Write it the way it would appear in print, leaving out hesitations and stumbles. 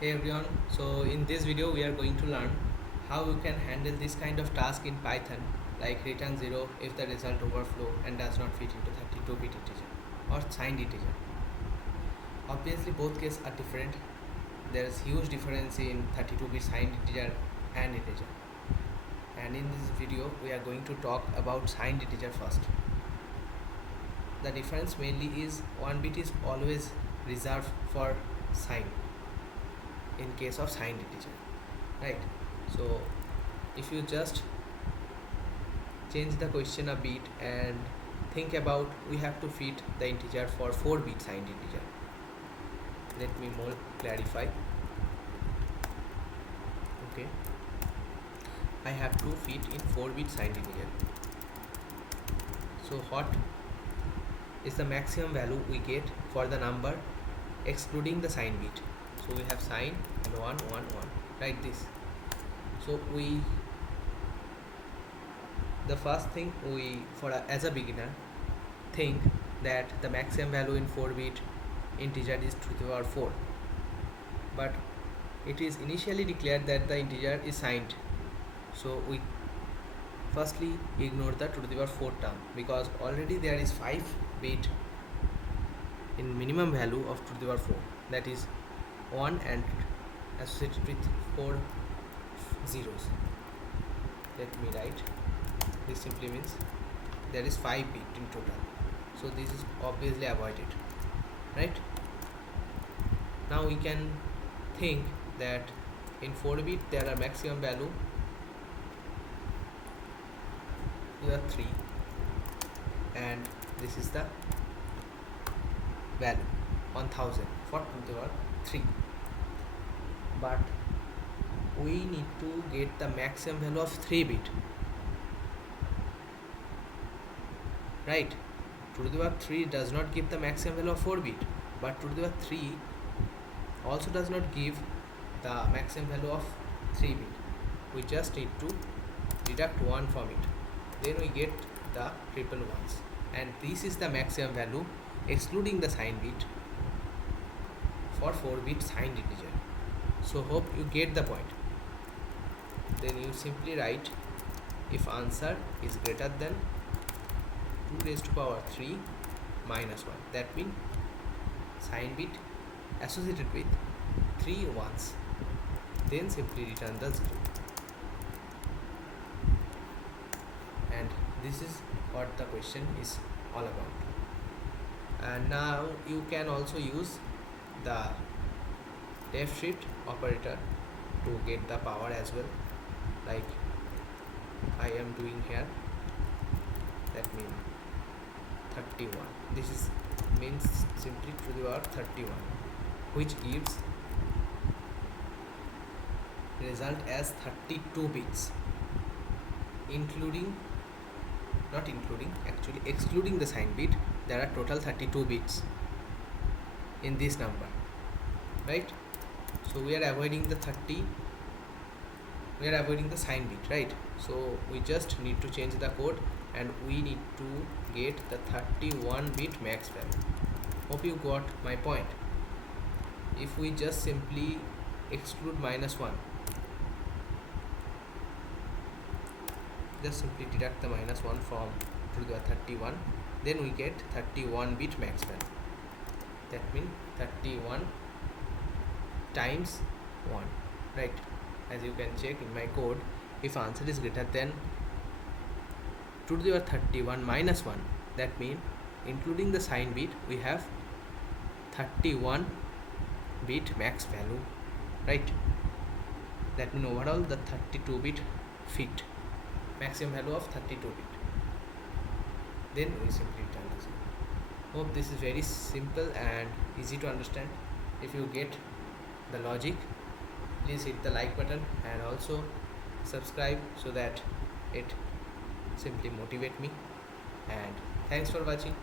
Hey everyone, so in this video we are going to learn how you can handle this kind of task in Python, like return 0 if the result overflow and does not fit into 32-bit integer or signed integer. Obviously both cases are different. There is huge difference in 32-bit signed integer and integer. And in this video we are going to talk about signed integer first. The difference mainly is 1 bit is always reserved for sign in case of signed integer, right? So if you just change the question a bit and think about, we have to fit the integer for 4-bit signed integer. Let me more clarify. Okay, I have to fit in 4-bit signed integer. So what is the maximum value we get for the number excluding the sign bit? So we have sign and 1 1 1, like this. So the first thing as a beginner, think that the maximum value in 4-bit integer is 2 to the power 4, but it is initially declared that the integer is signed. So we firstly ignore the 2 to the power 4 term, because already there is 5-bit in minimum value of 2 to the power 4, that is 1 and associated with 4 zeros. Let me write. This simply means there is 5 bit in total, so this is obviously avoided, right? Now we can think that in 4-bit there are maximum value to the 3, and this is the value 1000 for 2 to the power 3, but we need to get the maximum value of 3-bit, right? 2 to the power 3 does not give the maximum value of 4-bit, but 2 to the power 3 also does not give the maximum value of 3-bit. We just need to deduct 1 from it, then we get the triple ones, and this is the maximum value excluding the sign bit for 4-bit signed integer. So hope you get the point. Then you simply write, if answer is greater than 2 raised to power 3 minus 1, that means sign bit associated with 3 ones, then simply return the 0. And this is what the question is all about. And now you can also use the left shift operator to get the power as well, like I am doing here. That means 31. This is means simply 2 to the power 31, which gives result as 32 bits, excluding the sign bit. There are total 32 bits in this number, right? So we are avoiding the sign bit, right? So we just need to change the code, and we need to get the 31-bit max value. Hope you got my point. If we just simply exclude -1, just simply deduct the -1 from 2 to the 31, then we get 31-bit max value. That means 31 times 1, right? As you can check in my code, if answer is greater than 2 to the power 31 minus 1, that means including the sign bit we have 31-bit max value, right? That means overall the 32-bit fit, maximum value of 32-bit. Then we simply return this. Hope this is very simple and easy to understand. If you get the logic, please hit the like button and also subscribe, so that it simply motivate me. And thanks for watching.